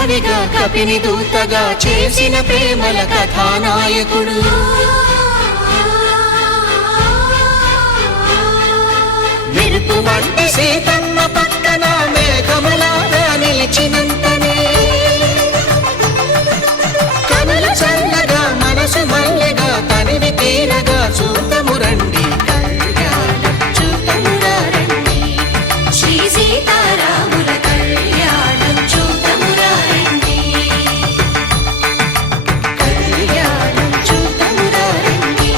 కవిగా కపిని దూతగా చేసిన ప్రేమల కథానాయకుడు. మెరుపు వంటి సీతమ్మ పక్కన మేఘములాగా నిలిచినంతనే కనులు చల్లగా మనసు మల్లెగా తనివి తీరగా చూతము రండి, కళ్యాణం చూతమురా రండి, శ్రీ సీతారాముల కళ్యాణం చూతమురా రండి, కళ్యాణం చూతమురా రండి,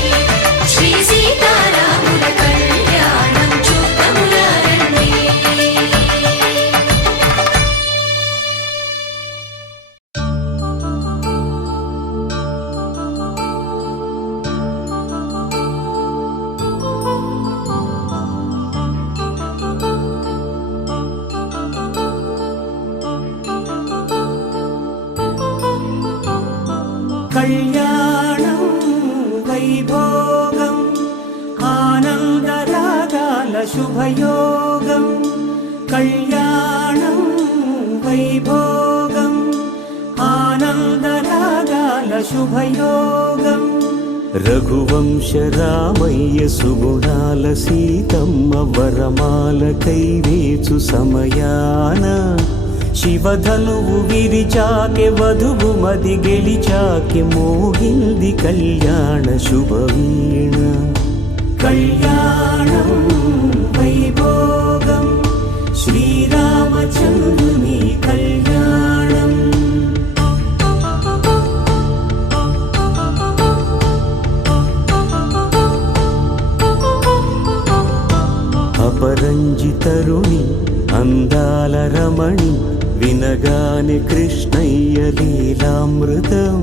శ్రీ సీతారాముల కళ్యాణం చూతమురా రండి. కళ్యాణం వైభోగం ఆనందరాగాల శుభయోగం, కళ్యాణం వైభోగం ఆనందరాగాల శుభయోగం. రఘువంశ రామయ్య సుగుణాల సీతమ్మ వరమాల కైవేచు సమయాన శివధనువు విరిచాకె వధువు మది గెలిచాకె మోగింది కళ్యాణ శుభవీణ. కళ్యాణం వైభోగం శ్రీరామచంద్రుని కళ్యాణం. అపరంజి తరుణి అందాల రమణి వినగానే కృష్ణయ్య లీలామృతం,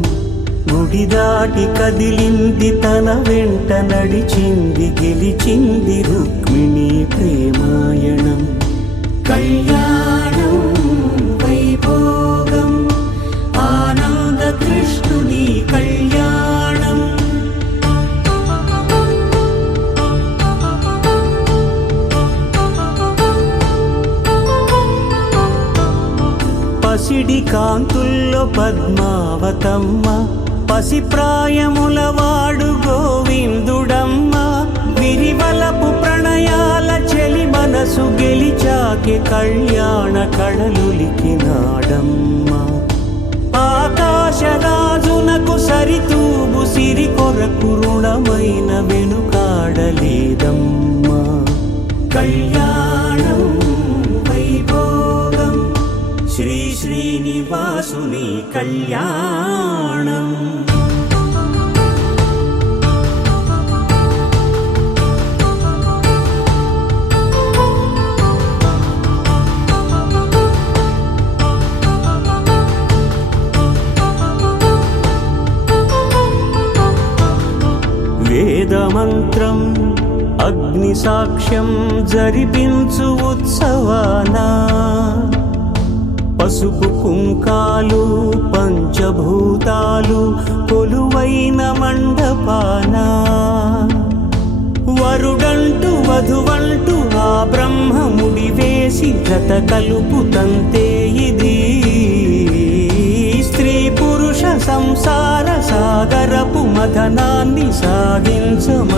గుడి దాటి కదిలింది తన వెంట నడిచింది గెలిచింది రుక్మిణి ప్రేమాయణం. కళ్యాణం వైభోగం ఆనంద కృష్ణుని కళ్యాణం. పసిడి కాంతుల్లో పద్మావతమ్మ, పసిప్రాయముల వాడు గోవిందుడమ్మ, విరివలపు ప్రణయాల చెలి మనసు గెలిచాకె కళ్యాణ కళలులికినాడమ్మ. ఆకాశరాజునకు సరితూబు సిరి కొరకు రుణమైన వెనుకాడలేదమ్మా. కళ్యాణం వైభోగం శ్రీ శ్రీనివాసుని కళ్యాణం. వేదమంత్రం అగ్ని సాక్ష్యం జరిపించు ఉత్సవానా, పసుపు కుంకాలు పంచభూతాలు కొలువైన మండపాన, వరుడంటూ వధువంటూ ఆ బ్రహ్మముడి వేసి జత కలుపుతంతే ఇది. స్త్రీ పురుష సంసార సాగరపు మథనాన్ని సాగించమంటున్నది.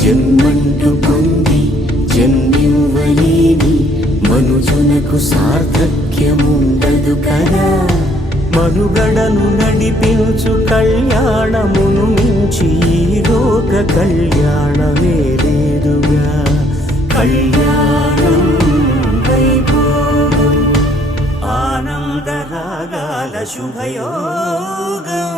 జన్మంటూ పొంది జన్మివ్వలేని మనుజునకు సార్థక్యముండదు కదా, మనుగడను నడిపించు కళ్యాణమును మించి ఈ లోక కళ్యాణమే లేదుగా. కళ్యాణం వైభోగం ఆనందరాగాల శుభయోగం.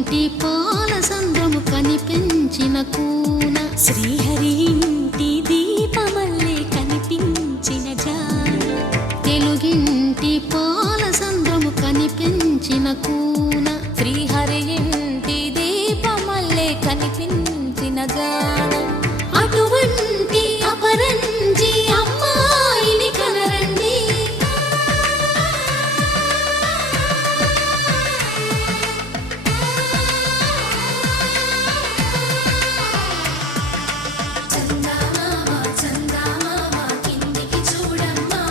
ఇంటి పాల సంద్రము కనిపించిన కూన, శ్రీహరి ఇంటి దీపమల్లే కనిపించిన జాన, తెలుగింటి పాల సంద్రము కనిపించిన కూన, శ్రీహరి ఇంటి దీపమల్లే కనిపించిన జాన. అటువంటి అపరంజి అమ్మాయిని కనరండి. చందమామ చందమామ కిందికి చూడమ్మా,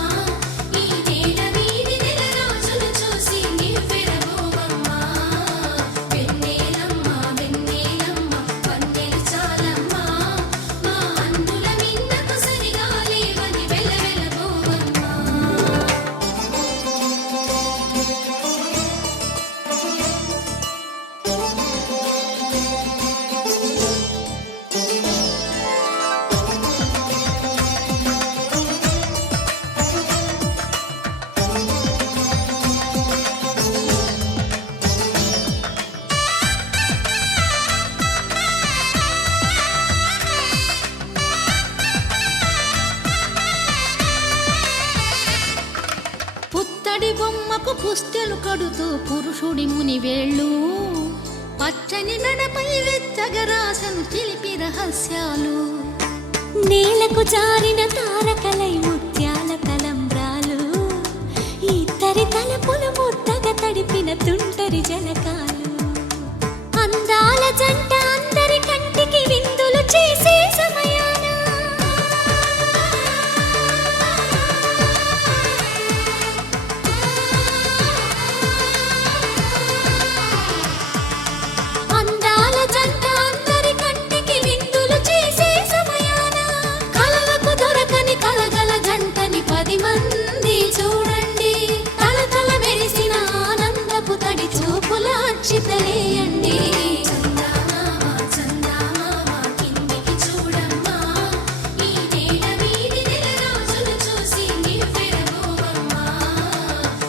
ఈ నేల వీధి నెల రోజులు చూసి నివ్వెరబోవమ్మా. వెన్నెలమ్మ వెన్నెలమ్మ వన్నెలు చాలమ్మా, మా అన్నుల మిన్నకు సరిగా లేవని వెలవెలబోవమ్మా. పుత్తడి బొమ్మకు పుస్తెలు కడుతూ పురుషుడి ముని వేళ్ళు, పచ్చని నడపై వెచ్చగరాసను చిలిపి రహస్యాలు, నేలకు జారిన తారకలై ముత్యాల తలంబ్రాలు, ఇద్దరి తలపులు ముద్దగా తడిపిన తుంటరి జలకాలు, అందాల జంట అందరి కంటికి విందులు చేసే సమయాన, అందాల జంట అందరి కంటికి విందులు చేసే సమయాన, కలలకు దొరకని కలగల జంటని 10 మంది చూడండి. తలతల మెరిసిన ఆనందపు తడి చూపుల అక్షితలేయండి. చందమామ చందమామ కిందికి చూడమ్మా, ఈ నేల వీధి నెల రోజులు చూసి నివ్వెరబోవమ్మా.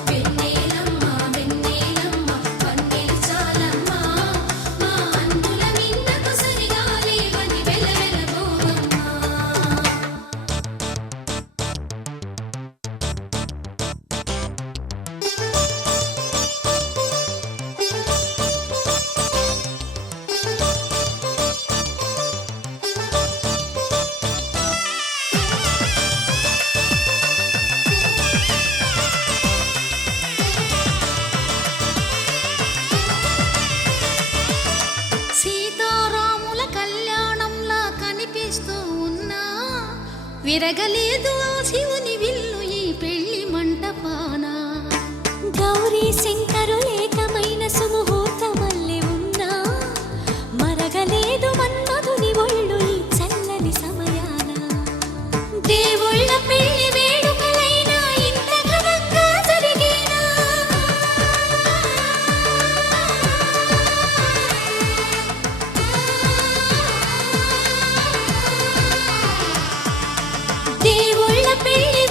వెన్నెలమ్మ వెన్నెలమ్మ వన్నెలు చాలమ్మా, మా అన్నుల మిన్నకు సరిగా లేవని వెలవెలబోవమ్మా. సీతారాముల కళ్యాణంలా కనిపిస్తూ ఉన్నా, విరగలేదు ఆ శివుని విల్లు ఈ పెళ్లి మంటపాన. గౌరీ శంకరులేకమైన సుముహూర్తమల్లె ఉన్నా, మరగలేదు మన్మధుని ఒళ్ళు ఈ చల్లని సమయాన, దేవుళ్ళ పెళ్లి వేడుకలైనా ఇంత ఘనంగా జరిగేనా? దేవుళ్ళ పెళ్లి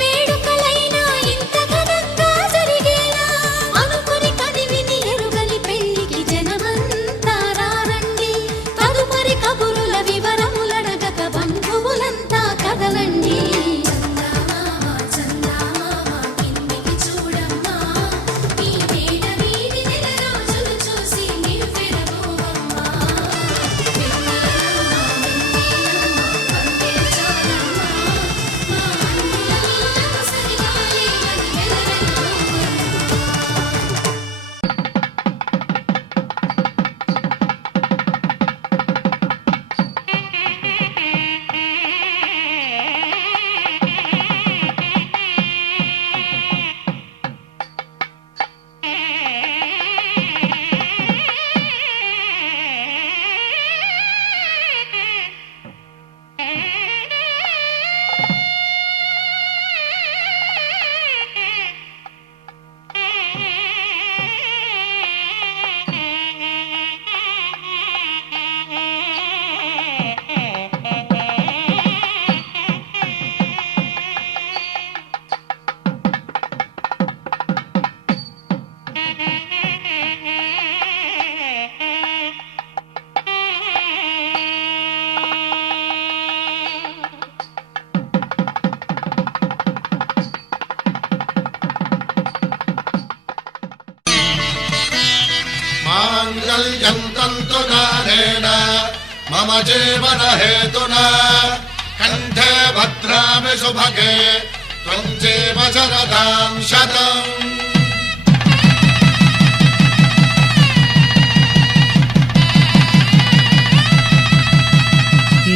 तन्तुदानेन मम जीवन हेतुना कण्ठे भद्रामि सुभगे त्वं जीव शरदां शतम्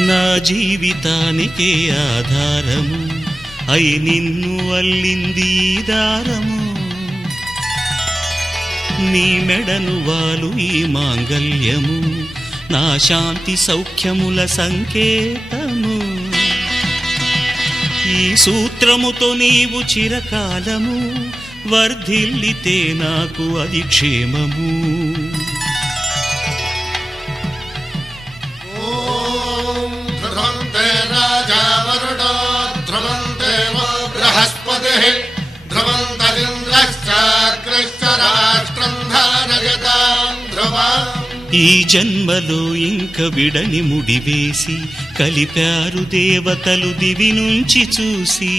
నా జీవితానికే ఆధారము అయి నిన్ను అల్లింది ఈ దారము నీ మెడను వాలు ఈ మాంగల్యము నా శాంతి సౌఖ్యముల సంకేతము ఈ సూత్రముతో నీవు చిరకాలము వర్ధిల్లితే నాకు అది క్షేమము ఈ జన్మలో ఇంక విడని ముడివేసి కలిపారు దేవతలు దివి నుంచి చూసి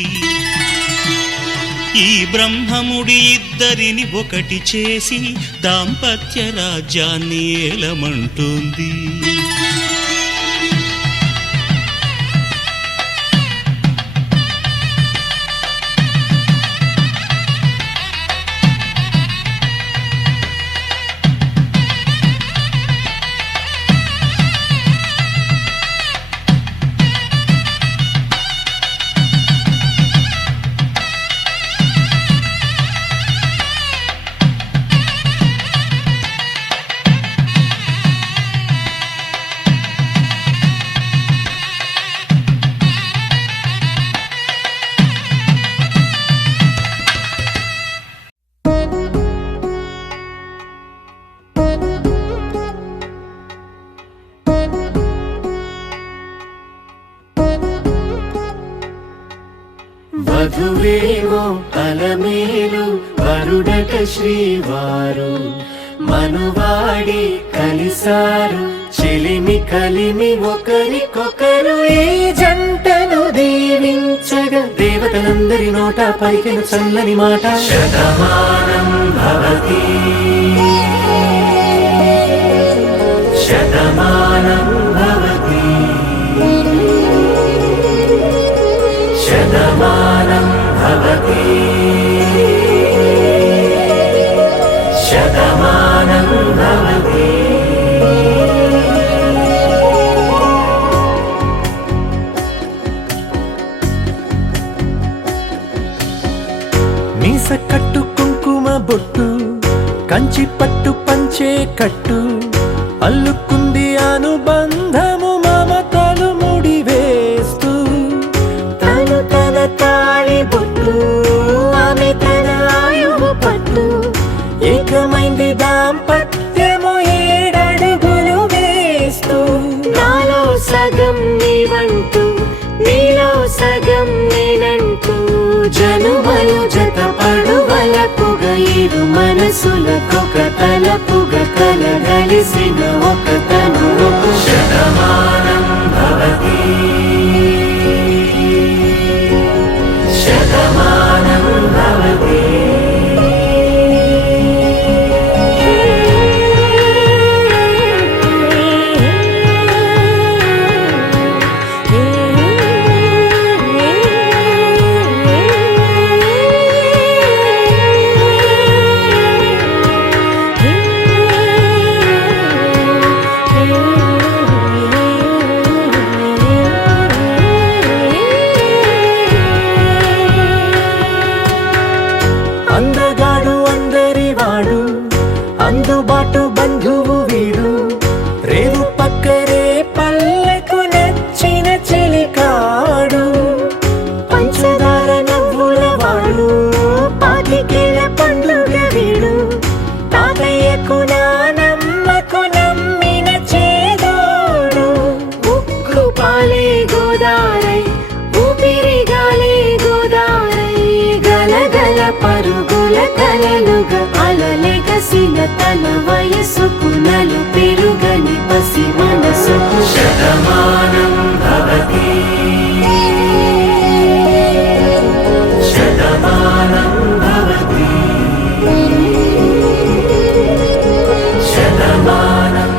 ఈ బ్రహ్మముడి ఇద్దరిని ఒకటి చేసి దాంపత్య రాజ్యాన్ని ఏలమంటోంది వధువేవో అలమేలు వరుడట శ్రీవారు మనువాడి కలిసారు చెలిమి కలిమి ఒకరికొకరు ఈ జంటను దీవించగా దేవతలందరి నోట పలికిన చల్లని మాట శతమానం భవతి శతమానం భవతి శతమానం భవతి శతమానం భవతి మీస కట్టు కుంకుమ బొట్టు కంచి పట్టు పంచే కట్టు అల్లుకుంది అనుబంధము మమతలు ముడివేస్తూ తను తన తాళి బొట్టు ఆమె తన ఆయువు పట్టు ఏకమైంది దాంపత్యము 7 అడుగులు వేస్తూ నాలో సగం నీవంటూ నీలో సగం నేనంటూ జనుమలు జత పడువలపుగా ఇరు మనసులకొక తలపుగా కలగలిసిన ఒక తను శతమానం భవతి శతమానం భవతి అందగాడు అందరివాడు అందుబాటు బంధువు వీడు రేవు పక్కరే పల్లెకు నచ్చిన చెలికాడు పంచదార నవ్వుల వాడు పాతికేల పండుగ వీడు తాతయ్యకు నానమ్మకు నమ్మిన చేదోడు ఉక్కు పాలే గోదారై ఊపిరి గాలే గోదారై గలగల పరుగుల కలలుగా అలలెగసిన తన వయసుకు నలు పెరుగని పసి మనసుకు శతమానం భవతి శతమానం భవతి శతమానం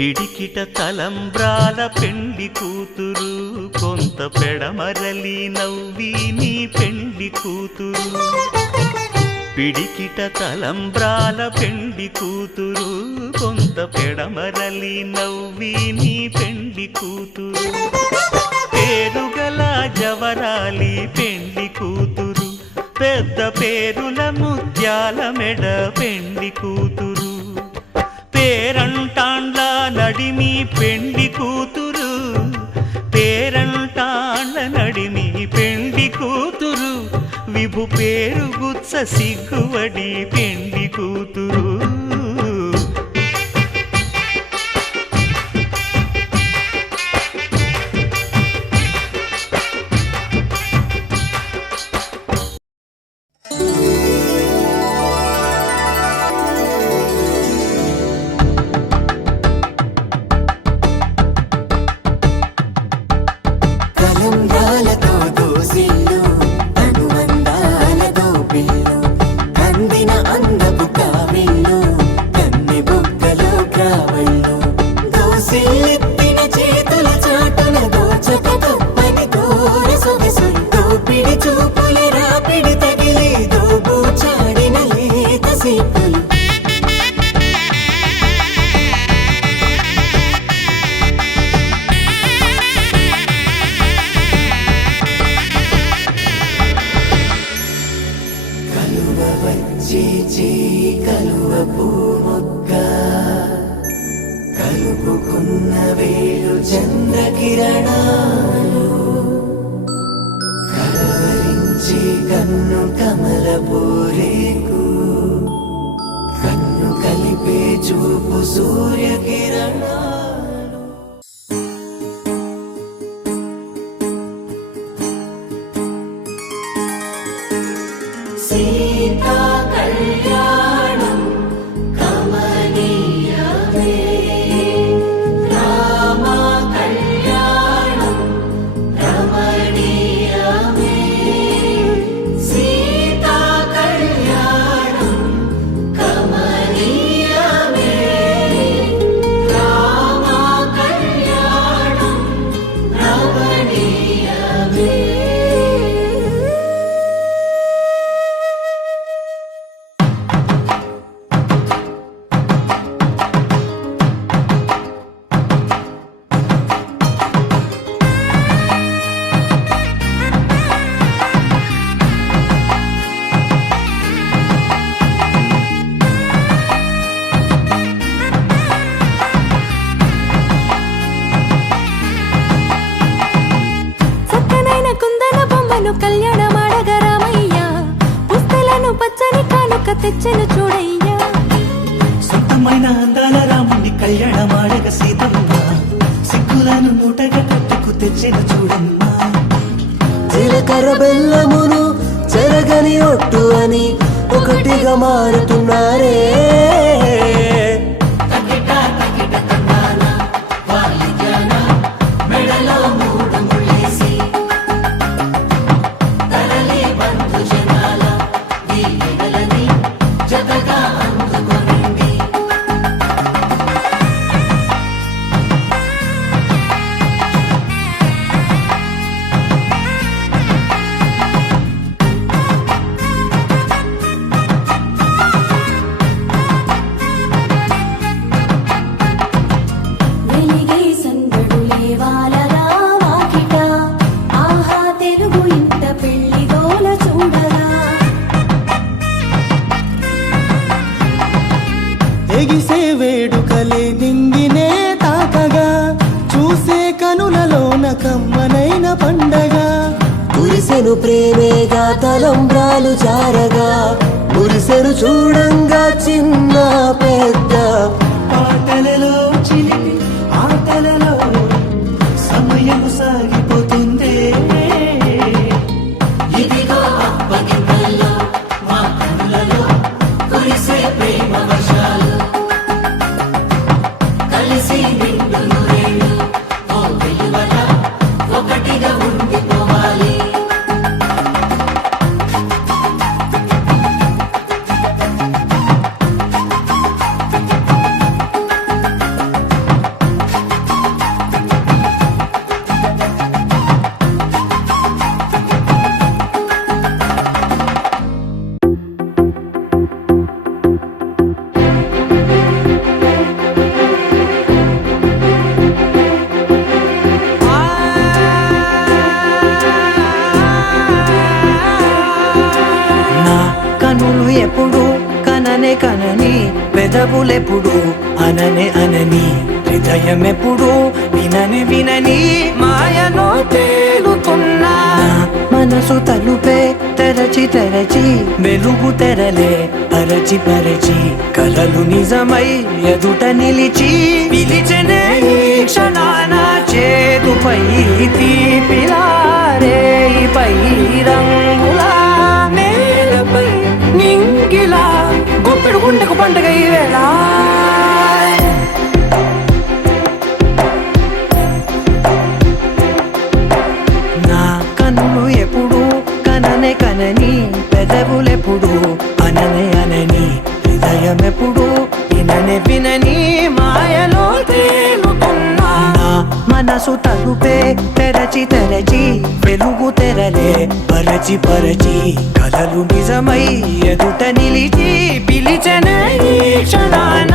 పిడికిట తలంబ్రాల పెండ్లి కూతురు కొంత పెడమరలి నవ్వి నీ పెండ్లి కూతురు పిడికిట తలంబ్రాల పెండ్లి కూతురు కొంత పెడమరలి నవ్వి నీ పెండ్లి కూతురు పేరుగల జవరాలి పెండ్లి కూతురు పెద్ద పేరుల ముత్యాల మెడ పెండ్లి కూతురు పేరంటాండ్ల నడిమి పెండ్లి కూతురు పేరంటాండ్ల నడిమి పెండ్లి కూతురు విభు పేరు గుత్స సిగ్గువడి పెండ్లి కూతురు కలంబ్రాలతో దోసిళ్ళు అనువందాలతో పిల్లు కందిన అందపు కావిళ్ళు కన్నె బొక్కలో కావళ్ళు దోసిళ్ళెత్తిన చేతుల చాటున దోచక తప్పని దూర సొగసులు దోపిడి చూపుల రాపిడి తగిలి దోబూచాడిన లేత సీపులు కలువ పూమొక్క కలుపుకున్న వేలు చంద్రకిరణాలు కలవరించి కన్ను కమల పూరేకు కన్ను కలిపే చూపు సూర్యకిరణాలు సీతా కళ్యాణం కమనీయమే రామ కళ్యాణం రమణీయమే సీతా కళ్యాణం కమనీయమే రామ కళ్యాణం రమణీయమే చక్కనైన కుందన బొమ్మను కళ్యాణమాడగ రామయ్య పుస్తలను పచ్చని కానుక తెచ్చెను చూడయ్యా సొంతమైన అందాల రాముని కళ్యాణమాడగ సీతమ్మ సిగ్గులను మూటగా కట్టుకు తెచ్చిన చూడమ్మా జీలకర్ర బెల్లమును చెరగని ఒట్టు అని ఒకటిగా మారుతున్నారే వెలిగే సందడులే వాలరా వాకిట ఆహా తెలుగు ఇంట పెళ్లి గోల చూడరా ఎగిసే వేడుకలే నింగినే తాకగా చూసే కనులలోన కమ్మనైన పండగ కురిసెను ప్రేమేగా తలంబ్రాలు జారగా మురిసెను చూడంగా చిన్న పెద్ద పాటలలో చిలిపి ఆటలలో సమయం సాగిపోతుందే ఇదిగో అప్పగింతల్లో మా కనులలో కురిసే ప్రేమ వర్షాలు కలిసి నిండు నూరేళ్ళు ఓ వెలువల ఒకటిగా ఉండిపోవాలి కననే కనని పెదవులెప్పుడు అననే అనని హృదయం ఎప్పుడు వినని వినని మాయలో తేలుతున్నా మనసు తలుపే తెరచి తెరచి వెలుగు తెరలే పరచి పరచి కలలు నిజమై ఎదుట నిలిచి పిలిచెనే ఈ క్షణాన చేదుపై తీపిలారే పై రంగులా నేలపై నింగిలా గుప్పెడు గుండెకు పండగ ఈ వేళ నా కన్నులు ఎప్పుడు కననే కనని పెదవులెప్పుడు అననే అనని హృదయం ఎప్పుడు విననే వినని మాయలో తేలుతున్నా నా మనసు తలుపే తెరచి తెరచి వెలుగు తెరలే పరచి పరచి కలలు నిజమై ఎదుట నిలిచి పిలిచెనే ఈ క్షణాన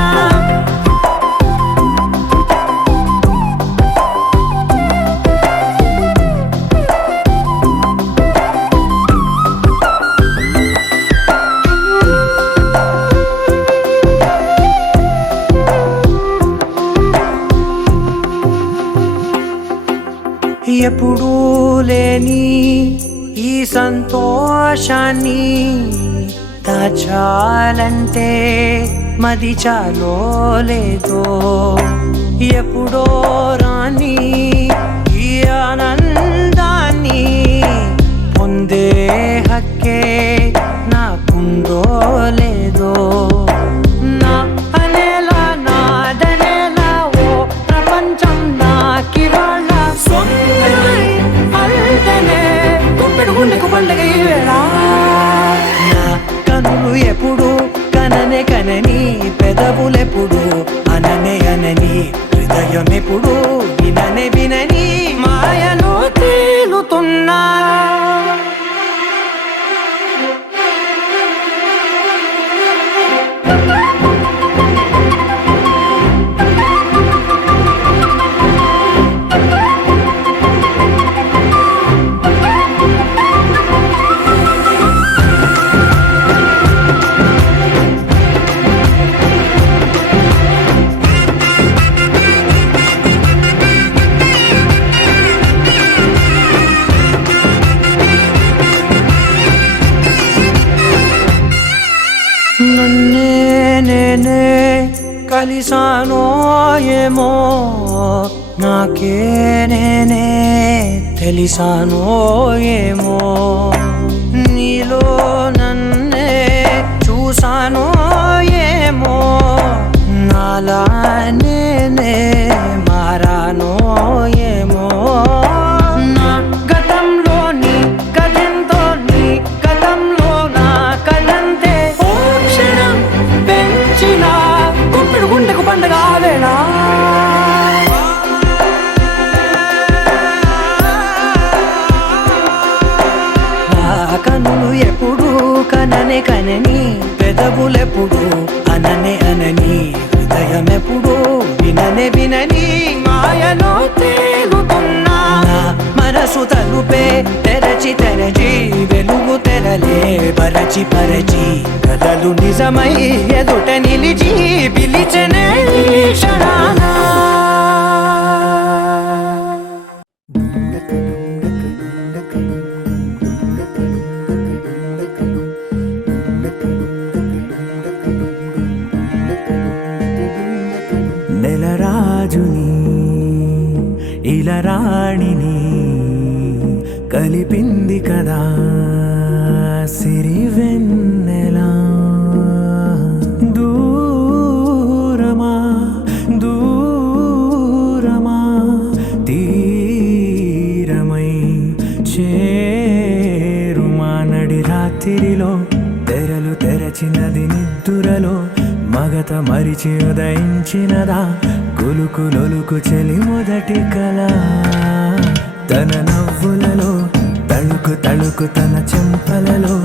ఎప్పుడూ లేని ఈ సంతోషాన్ని దాచాలంటే మది చాలో లేదో ఎప్పుడో రాని ఈ ఆనందాన్ని పొందే హక్కే నాకుందో లేదో నా అనేలా నాదనేలా ఓ ప్రపంచం నాకివాళ్ళ గుండెకు పండగ ఈ వేళ నా కనులు ఎప్పుడు కననే కనని పెదవులెప్పుడు అననే అనని హృదయం ఎప్పుడు విననే వినని మాయలో తేలుతున్నా నన్నే నేనే కలిసానో ఏమో నాకే నేనే తెలిసానో ఏమో నీలో నన్నే చూసానో ఏమో నాలా నేనే మారానో ఏమో నా గతంలోని కథంతో నీ గతంలో నా కథంతే ఓ క్షణం పెంచిన గుప్పెడు గుండెకు పండగ వేళ కనులు ఎప్పుడు కననే కనని పెదవులెప్పుడు అననే అనని హృదయం ఎప్పుడు విననే వినని మాయలో తేలుతున్నా నా మనసు తలుపే తెరచి తెరచి వెలుగు తెరలే పరచి పరచి కలలు నిజమై ఎదుట నిలిచి పిలిచెనే ఈ క్షణాన నెలరాజుని ఇలరాణిని కలిపింది కదా సిరివెన్నెలా దూరమా దూరమా తీరమై చేరుమా నడి రాత్రిలో తెరలు తెరచినది నిద్దురలో మగత మరిచి ఉదయించినదా కులుకులొలుకు చెలి మొదటి కళ తన నవ్వులలో తళుకు తళుకు తన చెంపలలో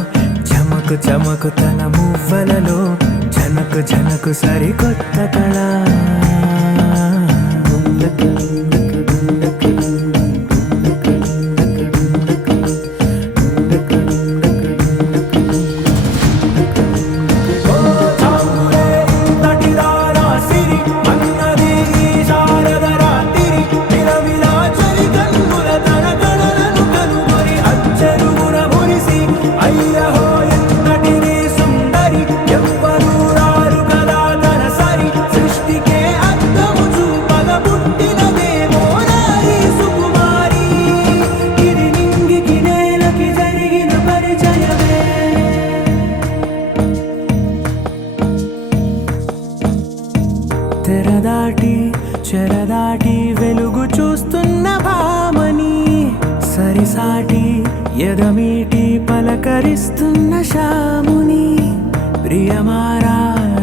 చమకు చమకు తన మువ్వలలో జనకు జనకు సరికొత్త కళ తెరదాటి చెరదాటి వెలుగు చూస్తున్న భామని సరిసాటి ఎదమీటి పలకరిస్తున్న శాముని ప్రియమారా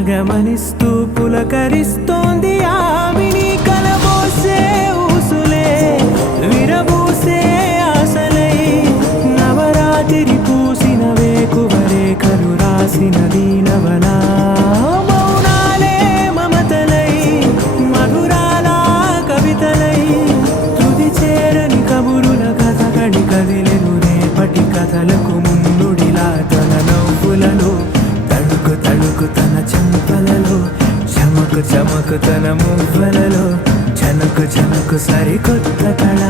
గమనిస్తూ పులకరిస్తోంది ఆవిని కలబోసే ఊసులే విరబూసే ఆశలై నవరాత్రి పూసిన వేకువరేఖలు రాసిన దీనవనా మౌనాలే మమతలై మధురాల కవితలై తుది చేరని కబురుల కథకడి కదిలెను రేపటి కథలకు ముందుడిలా తన నవ్వులలో తడుకు తడుకు తన చెంపలలో చమకు చమకు తన మువ్వలలో చనకు చనకు సరికొత్త కళ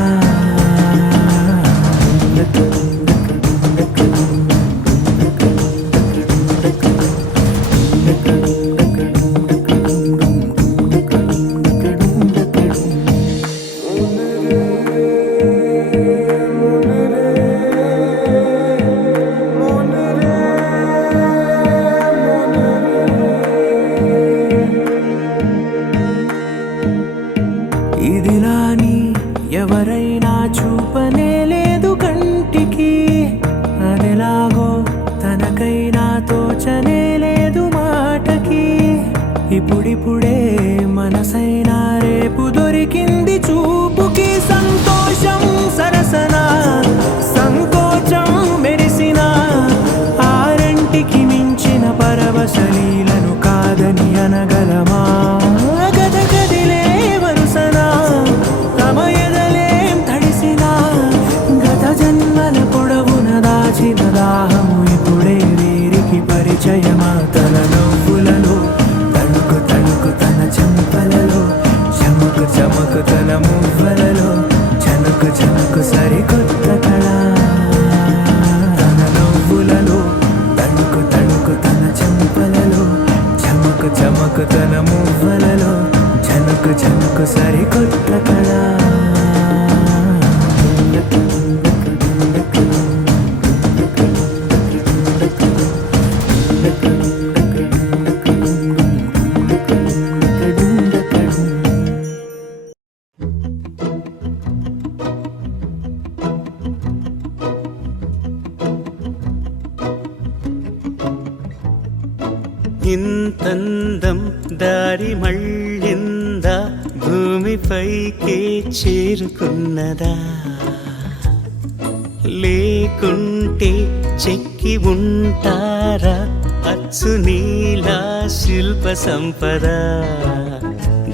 ఇదిలాని ఎవరైనా చూపనే లేదు కంటికి అదెలాగో తనకైనా తోచనే లేదు మాటకి ఇప్పుడిప్పుడే మనసైనా రేపు దొరికింది చూపుకి సంతోషం సరసన సంకోచం మెరిసిన ఆరంటికి మించిన పరవశలీలను కాదని అనగలమా గద గదిలే వరుసన తమ ఎదలేం తడిసినా గత జన్మల పొడవున దాచిన దాహము ఇప్పుడే వీరికి పరిచయమా తన నవ్వులలో తణుకు తణుకు తన చెంపలలో చమకు చమకు తన మువ్వలలో చనుకు చనుకు సరికొత్త కళ తన నవ్వులలో తణుకు తణుకు తన చెంపలలో చమకు చమకు తన మువ్వలలో చనుకు చనుకు సరికొత్త కళ ఇంతందం దారి మళ్ళిందా భూమిపైకే చేరుకున్నదా లేకుంటే చెక్కి ఉంటారా అచ్చు నీలా శిల్ప సంపద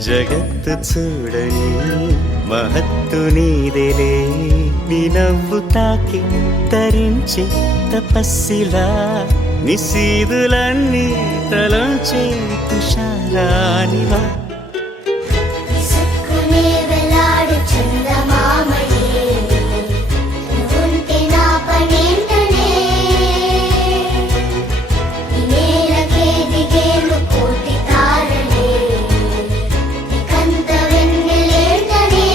జగత్తు చూడని మహత్తు నీదేలే నీ నవ్వు తాకి తరించే తపస్సిలా నిశీదులన్నీ తలంచే తుషారానివా విసుక్కునే వెలాడు చందమామయే నువ్వుంటే నా పనేంటనే ఈ నేలకే దిగేను కోటి తారలే ఇకంత వెన్నెలేంటనే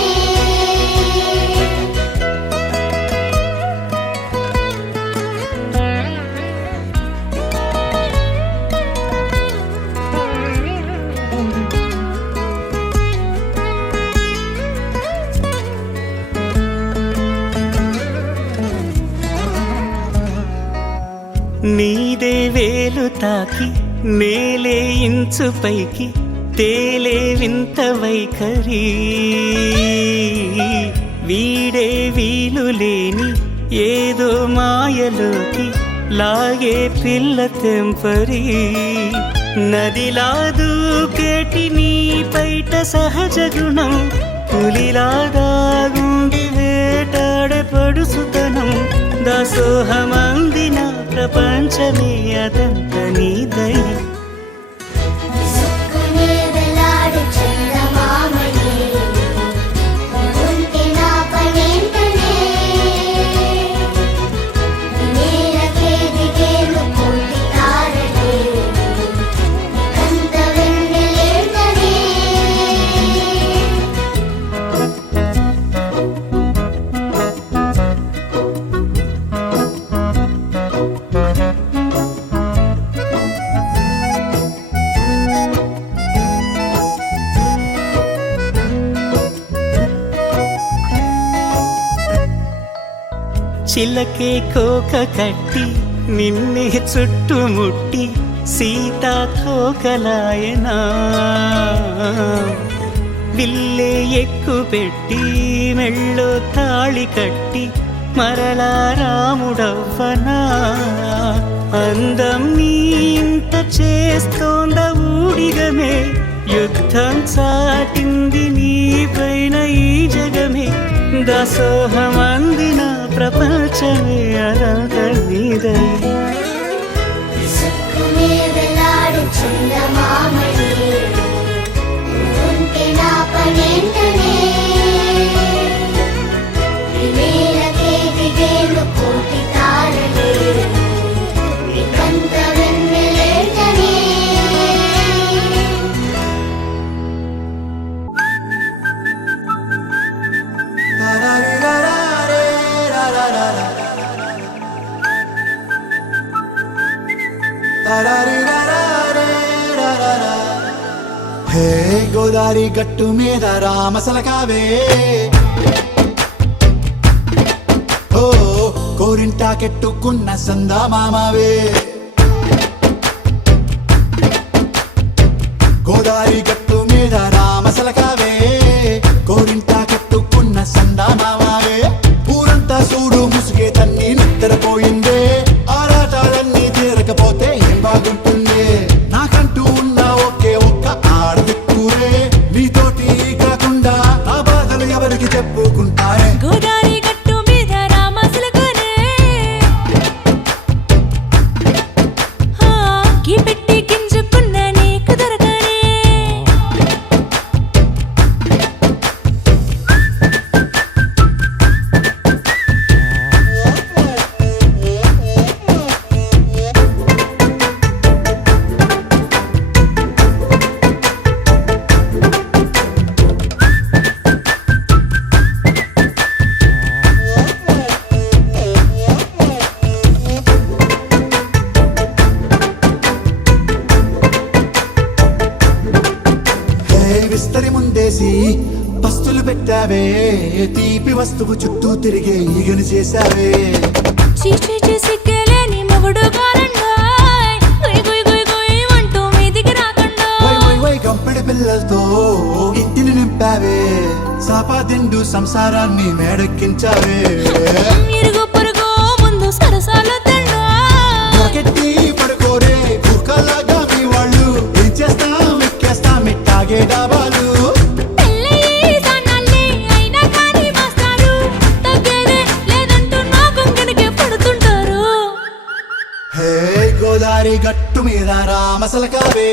నీదే వేలు తాకి నేలే ఇంచు పైకి తేలే వింత వైఖరి వీడే వీలు లేని ఏదో మాయలోకి లాగే పిల్ల తెంపరి నదిలా దూకేటి నీ పైట సహజ గుణం పులిలాగా గుండి వేటాడే పడుసుతనం దాసోహమందిన ప్రపంచమే అదంత నీ దయ విసుక్కునే వెలాడు చందమామయే నువ్వుంటే నా పనేంటనే ఈ నేలకే దిగేను కోటి తారలే ఇకంత వెన్నెలేంటనే చిలకే కోక కట్టి నిన్నే చుట్టుముట్టి సీతాకోకలాయనా విల్లే ఎక్కు పెట్టి మెళ్ళో తాళి కట్టి మరలా రాముడవ్వనా అందం నీ ఇంత చేస్తోంద ఊడిగమే యుద్ధం చాటింది నీ పైన ఈ జగమే దాసోహమందిన ప్రపంచమే అనంత నీదై విసుక్కునే వేలాడు చందమామని ఉంటే నా పనేంటనే వేలకే దిగేను కోటి తారలే నీకంత వెన్నెలేంటనే హే గోదారి గట్టు మీద రామసలకావే ఓ కోరింటా కెట్టుకున్న సందా మామావే గోదారి గట్టు మీద రామసలకావే కోరింటా కెట్టుకున్న సందా మామావే ఊరంతా చూడు ముసుగే తన్ని నిద్రపోయిందే ఆరాటాలన్నీ తీరకపోతే ఏం బాగుంటుంది నాకంటూ ఉన్న ఒకే ఒక్క ఆడదిక్కురే నీతోటి కాకుండా నా బాధలు ఎవరికి చెప్పుకుంటారే గోదారి గట్టు మీద రామసులకునే గీ పెట్టి గింజుకున్న నీకు దొరకనే హే విస్తరి ముందేసి పస్తులు పెట్టావే తీపి వస్తువు చుట్టూ తిరిగే ఈగను చేశావే చీచి సిగ్గలేని మొగుడు కాలండాయ్ గుయ్ గుయ్ గుయ్ గుయ్ అంటూ మీదికి రాకుండా వై గంపెడి పిల్లలతో ఇంటిని నింపావే సాపాదిండు సంసారాన్ని మేడెక్కించావే ఇరుగు పొరుగు ముందు సరసాలు తండా పొరకెట్టి పడుకోరే కుక్కలాగా మీ వాళ్ళు ఏం చేస్తాం ఎక్కేస్తాం ఇట్టాగే డాబాలు పెళ్ళయి సన్నాళ్ళే అయినా కానీ మాస్తారు తగ్గేదే లేదంటూ నా కొంగనికే పడుతుంటారు హే గోదారి గట్టు మీద రామసలకావే